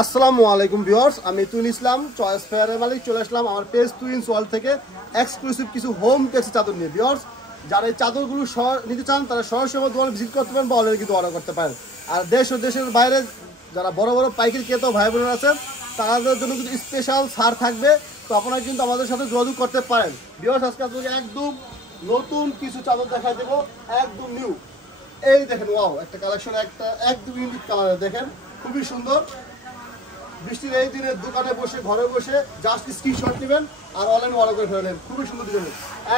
আসসালামু আলাইকুম ভিউয়ার্স, আমি তুইন ইসলাম চয়েস ফেয়ারের মালিক চলে আসলাম আমার পেজ টুইনস ওয়ার্ল্ড থেকে এক্সক্লুসিভ কিছু হোম টেক্সি চাদর নিয়ে। ভিউয়ার্স, যারা এই চাদরগুলো নিতে চান তারা সরাসরি আমার দোকানে ভিজিট করতে পারেন বা অনলাইনে কিন্তু অর্ডার করতে পারেন। আর দেশ ও দেশের বাইরে যারা বড় বড় পাইকারি ক্রেতা ভাই বোনেরা আছেন তাদের জন্য কিন্তু স্পেশাল ছাড় থাকবে, তো আপনারা কিন্তু আমাদের সাথে যোগাযোগ করতে পারেন। ভিউয়ার্স, আজকে আপনাকে একদম নতুন কিছু চাদর দেখাই দেবো, একদম নিউ। এই দেখেন, ওয়াও, একটা কালেকশন, একটা একদম ইউনিক কালার, দেখেন খুবই সুন্দর। বৃষ্টির এই দিনে দোকানে বসে ঘরে বসে জাস্ট স্ক্রিনশট নেবেন আর অনলাইনে অর্ডার করে ফেলেন। খুবই সুন্দর ডিজাইন,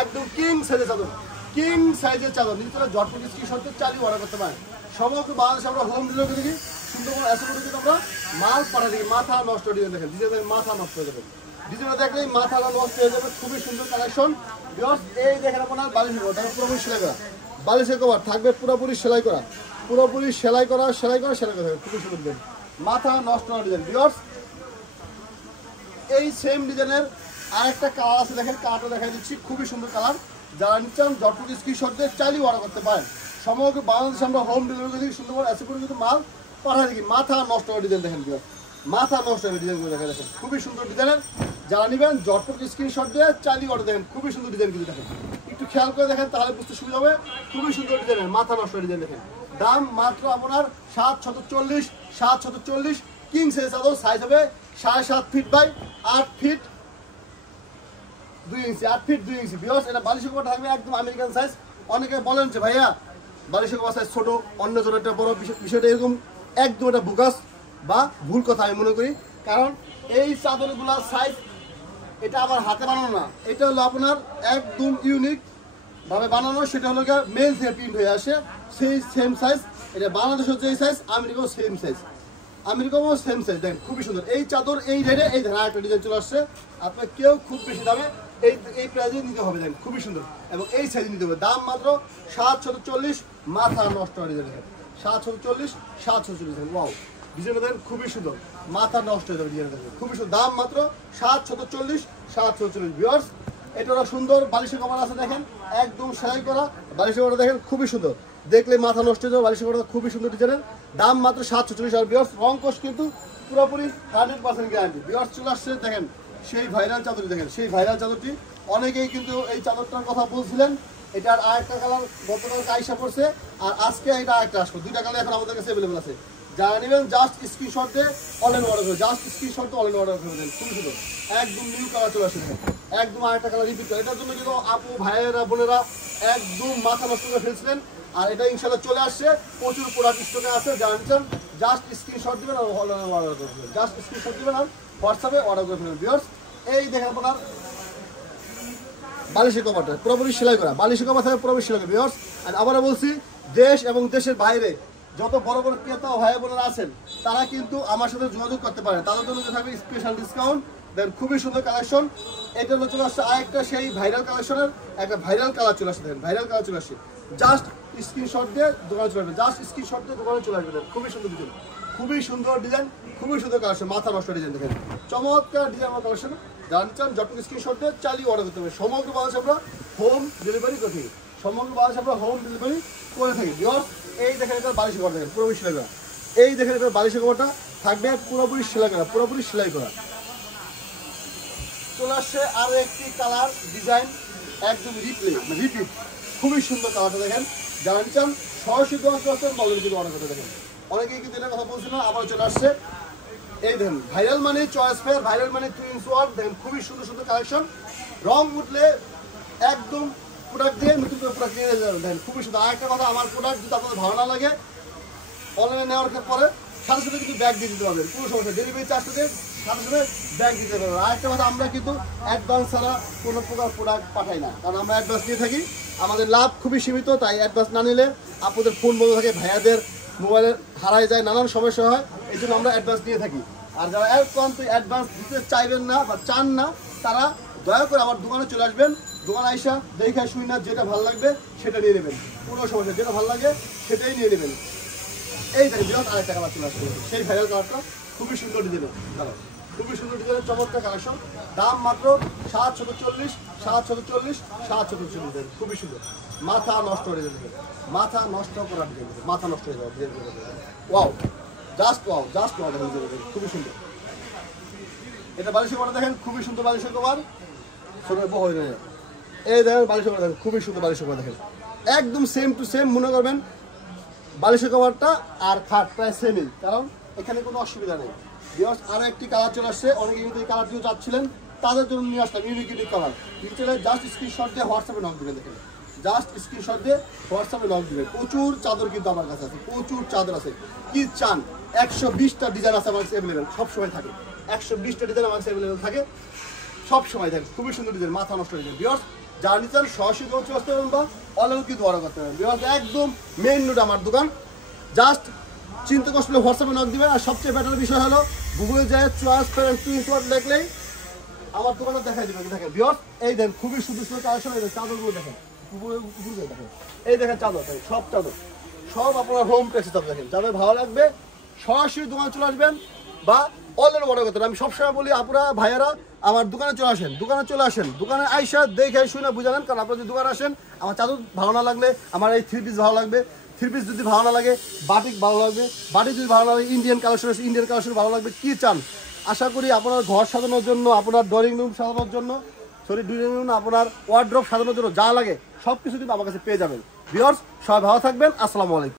একদম কিং সাইজের চাদর, কিং সাইজের চাদর নিজেরা ঝটপট স্ক্রিনশট চালিয়ে অর্ডার করতে পারেন। সমগ্র বাংলাদেশে আমরা হোম ডেলিভারি দিই, সুন্দর করে এসে করে কিন্তু আমরা মাল পাঠা দিই। মাথা নষ্ট ডিজাইন দেখেন, ডিজাইন মাথা নষ্ট হয়ে যাবে, ডিজাইনটা দেখলেই মাথা নষ্ট হয়ে যাবে। খুবই সুন্দর কালেকশন। এই দেখেন আপনার বালিশের কভার, দেখেন পুরোপুরি সেলাই করা, বালিশের কভার থাকবে পুরোপুরি সেলাই করা, পুরোপুরি সেলাই করা, সেলাই করা, সেলাই করা, খুবই সুন্দর ডিজাইন, মাথা নষ্ট হওয়ার ডিজাইন। ভিউয়ার্স, এই সেম ডিজাইনের আরেকটা কালার আছে, দেখেন কালারটা দেখা দিচ্ছি, খুবই সুন্দর কালার। যারা নিচ্ছেন ঝটপট স্ক্রিনশট দিয়ে চালিয়ে অর্ডার করতে পারেন। সমগ্র বাংলাদেশে আমরা হোম ডেলিভারি দিই, সুন্দর করে এসে করে কিন্তু মাল পাঠাই দেখি। মাথা নষ্ট হওয়ার ডিজাইন দেখেন, ভিউয়ার্স মাথা নষ্ট হওয়ার ডিজাইনগুলো দেখা দেখেন, খুবই সুন্দর ডিজাইনের। যারা নেবেন ঝটপট স্ক্রিনশট দিয়ে চালিয়ে অর্ডার দেখেন, খুবই সুন্দর ডিজাইন কিন্তু দেখেন, একটু খেয়াল করে দেখেন তাহলে বুঝতে সুবিধা হবে। খুবই সুন্দর ডিজাইনের মাথা নষ্ট ডিজাইন দেখেন। দাম মাত্র আপনার 740, 740 কিং সাইজ চাদর, সাইজ হবে 7.5 feet by 8 feet 2 inch, 8 feet 2 inch. Viewers, এটা বালিশের কভার থাকবে একদম আমেরিকান সাইজ। অনেকে বলেন যে ভাইয়া বালিশের কভার সাইজ ছোট, অন্য জনের একটা বড়, বিষয়টা এরকম একদম এটা বুকাস বা ভুল কথা আমি মনে করি। কারণ এই চাদরগুলোর সাইজ এটা আবার হাতে বানানো না, এটা হলো আপনার একদম ইউনিক ভাবে বানানো। সেটা হলো মেল থেকে প্রিন্ট হয়ে আসে, সেই সেম সাইজ। এটা বাংলাদেশের যে সাইজ, আমেরিকাও সেম সাইজ, আমেরিকাও সেম সাইজ। দেখেন খুবই সুন্দর এই চাদর, এই রেটে এই ধরনের একটা ডিজাইন চলে আসছে। আপনার কেউ খুব বেশি দামে এই প্রাইজে নিতে হবে, দেখেন খুবই সুন্দর, এবং এই সাইজে নিতে হবে। দাম মাত্র 740, মাথা নষ্ট হয়ে যাবে। 740, 740 দেখেন, ওয়াও ডিজাইনটা দেখেন খুবই সুন্দর, মাথা নষ্ট হয়ে যাবে ডিজাইনটা দেখেন, খুবই সুন্দর। দাম মাত্র 740, 740। ভিউয়ার্স, এটা সুন্দর বালিশের কভার আছে, দেখেন একদম সেলাই করা বালিশের কভারটা দেখেন খুবই সুন্দর, দেখলে মাথা নষ্ট হয়ে যাবে। বালিশের কভারটা খুবই সুন্দর ডিজাইনের, দাম মাত্র 740। আর ভিউয়ার্স, রং কোশ কিন্তু পুরোপুরি 100% গ্যারান্টি। ভিউয়ার্স, চলে আসছে দেখেন সেই ভাইরাল চাদরটি, দেখেন সেই ভাইরাল চাদরটি। অনেকেই কিন্তু এই চাদরটার কথা বলছিলেন। এটার আরেকটা কালার গতকাল আইসা পড়ছে, আর আজকে এটা আরেকটা আসবে, দুইটা কালার এখন আমাদের কাছে অ্যাভেলেবল আছে। যারা নেবেন জাস্ট স্ক্রিনশট দিয়ে অনলাইন অর্ডার করে, জাস্ট স্ক্রিনশট দিয়ে অনলাইন অর্ডার করে দেন। খুবই সুন্দর, একদম নিউ কালার চলে আসে, একদম আরেকটা কালার রিপিট করে। এটার জন্য কিন্তু আপু ভাইয়েরা বোনেরা একদম মাথা নষ্ট করে ফেলছিলেন, আর এটা ইনশাল্লাহ চলে আসছে, প্রচুর প্রোডাক্ট স্টকে আছে। যারা নিচ্ছেন জাস্ট স্ক্রিনশট দিবেন আর অনলাইনে অর্ডার করে ফেলবেন, জাস্ট স্ক্রিনশট দিবেন আর হোয়াটসঅ্যাপে অর্ডার করে ফেলবেন। ভিউয়ার্স, এই দেখেন আপনার বালিশের কভারটা পুরোপুরি সেলাই করা, বালিশের কভার থাকে পুরোপুরি সেলাই করা। ভিউয়ার্স, আর আবারও বলছি, দেশ এবং দেশের বাইরে যত বড় বড় ক্রেতা ভাই বোনেরা আছেন তারা কিন্তু আমার সাথে যোগাযোগ করতে পারে, তাদের জন্য থাকবে স্পেশাল ডিসকাউন্ট। দেন খুবই সুন্দর কালেকশন। এটা হলো চলে আসছে আরেকটা সেই ভাইরাল কালেকশনের একটা ভাইরাল কালার চলে আসছে, দেখেন ভাইরাল কালার চলে আসছে। জাস্ট স্ক্রিনশট দিয়ে দোকানে চলে আসবে, জাস্ট স্ক্রিনশট দিয়ে দোকানে চলে আসবে। খুবই সুন্দর ডিজাইন, খুবই সুন্দর ডিজাইন, খুবই সুন্দর কালেকশন, মাথা নষ্ট ডিজাইন দেখেন, চমৎকার ডিজাইন আমার কালেকশন। জানতে চান যতটুকু স্ক্রিনশট দিয়ে চালিয়ে অর্ডার করতে হবে। সমগ্র বাংলাদেশে আমরা হোম ডেলিভারি করে থাকি, সমগ্র বাংলাদেশে আমরা হোম ডেলিভারি করে থাকি। ভিউয়ার্স, এই দেখেন এটা বালিশের কভার, দেখেন পুরোপুরি সেলাই করা। এই দেখেন এটা বালিশের কভারটা থাকবে পুরোপুরি সেলাই করা, পুরোপুরি সেলাই করা। চলে আসছে আরো একটি কালার ডিজাইন, একদম রিপিট, খুবই সুন্দর কালারটা দেখেন। যারা চান সরাসরি অর্ডার করতে দেখেন, অনেকেই কিন্তু এটার কথা বলছিল, আবার চলে আসছে। এই দেখেন ভাইরাল মানে চয়েস ফেয়ার, ভাইরাল মানে টুইনস ওয়ার্ল্ড, দেখেন খুবই সুন্দর সুন্দর কালেকশন। রং উঠলে একদম প্রোডাক্ট দিয়ে নতুন করে প্রোডাক্ট নিয়ে যাবেন, দেখেন খুবই সুন্দর। আরেকটা কথা, আমার প্রোডাক্ট যদি আপনাদের ভালো না লাগে অনলাইনে নেওয়ার পরে সাথে সাথে কিন্তু ব্যাগ দিয়ে দিতে পারবেন, কোনো সমস্যা, ডেলিভারি চার্জটা দিয়ে সাথে সাথে ব্যাগ দিতে পারবেন। আরেকটা কথা, আমরা কিন্তু অ্যাডভান্স ছাড়া কোনো প্রকার প্রোডাক্ট পাঠাই না, কারণ আমরা অ্যাডভান্স নিয়ে থাকি, আমাদের লাভ খুবই সীমিত। তাই অ্যাডভান্স না নিলে আপনাদের ফোন বন্ধ থাকে, ভাইয়াদের মোবাইলে হারায় যায়, নানান সমস্যা হয়, এই জন্য আমরা অ্যাডভান্স নিয়ে থাকি। আর যারা অ্যাডভান্স দিতে চাইবেন না বা চান না, তারা দয়া করে আমার দোকানে চলে আসবেন। দোকানে আইসা দেখে শুনি না, যেটা ভালো লাগবে সেটা নিয়ে নেবেন, কোনো সমস্যা, যেটা ভালো লাগে সেটাই নিয়ে নেবেন। এই দেখেন বিরাট আরেকটা কালার চলে আসবে, সেই ভাইরাল কালারটা খুবই সুন্দর ডিজাইনের কালার, খুবই সুন্দর ডিজাইনের চমৎকার কালেকশন। দাম মাত্র 740, 740, 740, খুবই সুন্দর, মাথা নষ্ট হয়ে যাবে, মাথা নষ্ট করার ডিজাইন, মাথা নষ্ট হয়ে যাবে। ওয়াও, জাস্ট ওয়াও দেখেন, খুবই সুন্দর। এটা বালিশের কভার দেখেন, খুবই সুন্দর বালিশের কভার। এই দেখেন বালিশের কভার দেখেন, খুবই সুন্দর বালিশের কভার দেখেন, একদম সেম টু সেম মনে করবেন বালিশের কভারটা আর খাট প্রায় সেমই, কারণ এখানে কোনো অসুবিধা নেই। ভিউয়ার্স আরও একটি কালার চলে আসছে, অনেকে কিন্তু এই কালারটিও চাচ্ছিলেন, তাদের জন্য নিয়ে আসলাম ইউনিক কালার। চলে জাস্ট স্ক্রিনশট দিয়ে হোয়াটসঅ্যাপে নক দিবেন, দেখেন জাস্ট স্ক্রিনশট দিয়ে হোয়াটসঅ্যাপে নক দিবেন। প্রচুর চাদর কিন্তু আমার কাছে আছে, প্রচুর চাদর আছে, কি চান 120টা ডিজাইন আছে আমার কাছে অ্যাভেলেবেল, সবসময় থাকে 120টা ডিজাইন আমার কাছে অ্যাভেলেবেল থাকে সবসময় থাকে, খুবই সুন্দর ডিজাইন, মাথা নষ্ট ডিজাইন। ভিউয়ার্স যারা নিচ্ছেন সরাসরি চলে আসতে পারেন বা অনলাইনে কিন্তু অর্ডার করতে পারেন। ভিউয়ার্স একদম মেইন রোড আমার দোকান, জাস্ট চিন্তা করলে হোয়াটসঅ্যাপে নক দিবেন। আর সবচেয়ে বেটার বিষয় হলো গুগলে যায় চয়েস পেন টুইন্স ওয়ার্ড দেখলেই আমার দোকানে দেখাই দিবেন। দেখেন ভিউয়ার্স এই দেখেন খুবই সুন্দর সুন্দর কালেকশন, এই চাদরগুলো দেখেন, দেখেন এই দেখেন চাদর, সব চাদর সব আপনার হোম টেক্সে চাদর দেখেন, যাদের ভালো লাগবে সরাসরি দোকানে চলে আসবেন বা অনলাইনে অর্ডার করতে। আমি সবসময় বলি আপনারা ভাইয়ারা আমার দোকানে চলে আসেন, দোকানে আইসা দেখে শুনে বুঝালেন, কারণ আপনারা যদি দোকানে আসেন আমার চাদর ভালো না লাগলে, আমার এই 3 পিস ভালো লাগবে, 3 পিস যদি ভালো না লাগে বাটিক ভালো লাগবে, বাটিক যদি ভালো লাগে ইন্ডিয়ান কালেকশন ভালো লাগবে। কি চান আশা করি আপনার ঘর সাজানোর জন্য, আপনার ড্রয়িং রুম সাজানোর জন্য, আপনার ওয়ার্ড্রপ সাজানোর জন্য যা লাগে সব কিছু কিন্তু আমার কাছে পেয়ে যাবেন। ভিউয়ার্স সবাই ভালো থাকবেন, আসসালামু আলাইকুম।